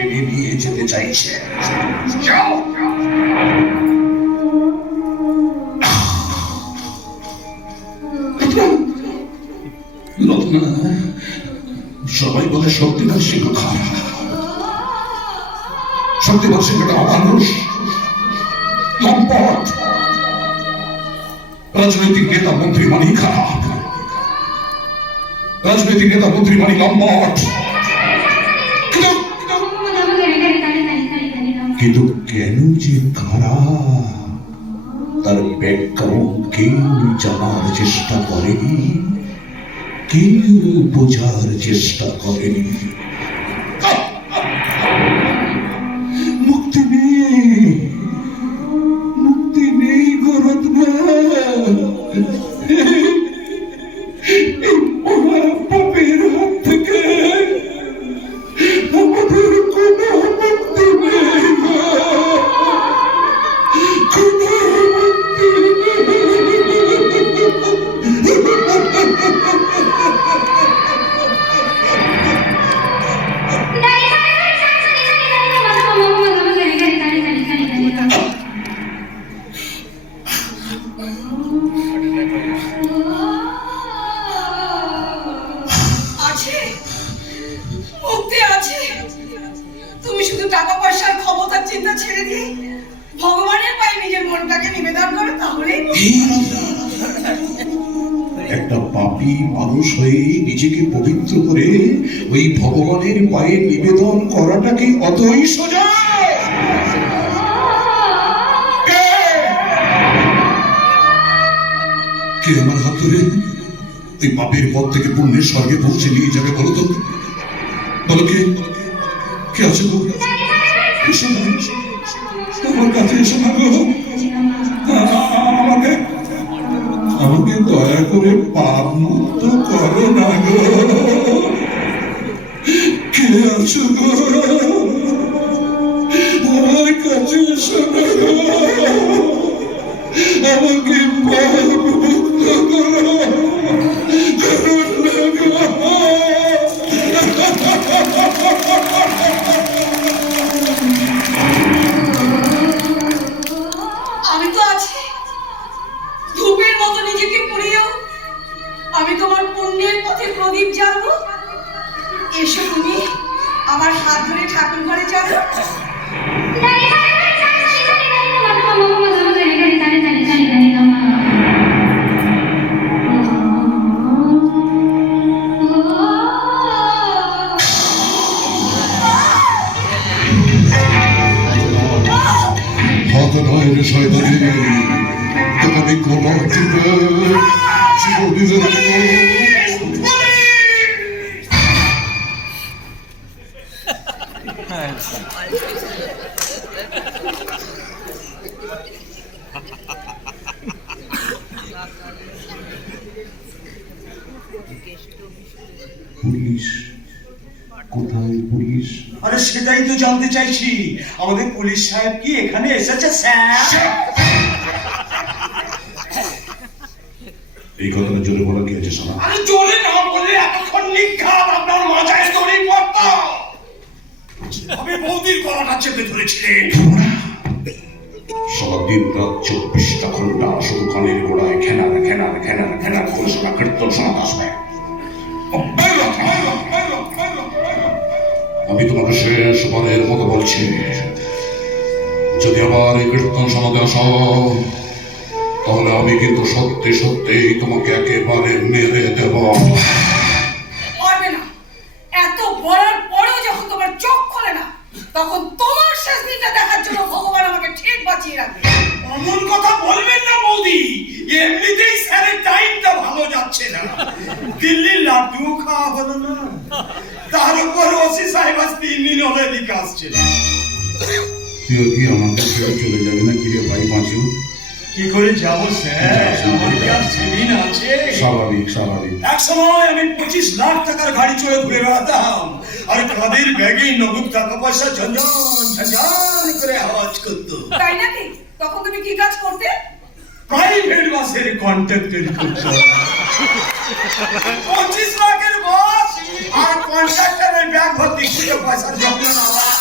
টেনে নিয়ে যেতে চাইছে। সবাই বলে শক্তিধর সিংহ খারাপ শক্তিধর সিংহটা অমানুষ। লম্পট রাজনৈতিক নেতা মন্ত্রী মানেই খারাপ। রাজনৈতিক নেতা মন্ত্রী মানে লম্পট। খারাপ তার ব্যাকগ্রাউন্ড কেউ জানার চেষ্টা করেনি কেউ বোঝার চেষ্টা করেনি। চিন্তা ছেড়ে দিয়ে ভগবানের পায়ে নিজের মনটাকে নিবেদন করো মুক্তি। একটা পাপী মানুষ হয়ে নিজেকে পবিত্র করে ওই ভগবানের পায়ে নিবেদন করাটাকে অতই সোজা কে? আমার হাত ধরে ওই পাপের পথ থেকে পুণ্যের স্বর্গে পৌঁছে নিয়ে যাবে বলো তো বলো কে কে আছে গো আমার কাছে এসো আমাকে আমাকে দয়া করে পাপ মুক্ত করো না গো। কে আছো গো? আমার কাছে আমাকে পাপ আমার হাত ধরে ঠাকুর ঘরে চলো। হাত নয় পুলিশ কোথায় পুলিশ? আরে সেটাই তো জানতে চাইছি। আমাদের পুলিশ সাহেব কি এখানে এসেছে স্যার? এই কথাটা জোরে বলা কি আছে শোনা আরে জোরে না বললে এতক্ষণ নিঘাত আপনার মাথায় দড়ি পড়তো। কীভাবে বৌদির গলাটা চেপে ধরেছিলেন। সারাদিন রাত চব্বিশটা ঘণ্টা শুধু কানের গোড়ায় খেনার খেনার খেনার খেনার করে শোনা কীর্তন আসবে আমি তোমাকে শেষবারের মতো বলছি, যদি আবার এই কীর্তন শোনাতে আসো, তাহলে আমি কিন্তু সত্যি সত্যি তোমাকে একেবারে মেরে দেব। যখন তোমার চোখ না, তখন তোমার শেষ দিনটা দেখার জন্য ভগবান আমাকে ঠিক বাঁচিয়ে রাখবে। অমন কথা বলবেন না মোদি এমনিতেই স্যারের টাইমটা ভালো যাচ্ছে না। দিল্লির লাড্ডু খাওয়া হলো না। তার উপর ওসি সাহেব আজ তিন দিন হলে দিকে আসছে তুই কি আমাদের ছেড়ে চলে যাবে না ভাই কি করে যাব স্যার? আমার কি আর সেদিন আছে? স্বাভাবিক স্বাভাবিক। এক সময় আমি পঁচিশ লাখ টাকার গাড়ি চড়ে ঘুরে বেড়াতাম আর তাদের ব্যাগে নগদ টাকা পয়সা ঝঞ্ঝন ঝঞ্ঝন করে আওয়াজ করতো। তাই নাকি? তখন তুমি কি কাজ করতে? প্রাইভেট বাসের কন্ট্রাক্টর করতো। পঁচিশ লাখের বাস আর কন্ট্রাক্টরের ব্যাগ ভর্তি খুঁজে পয়সা যখন আমার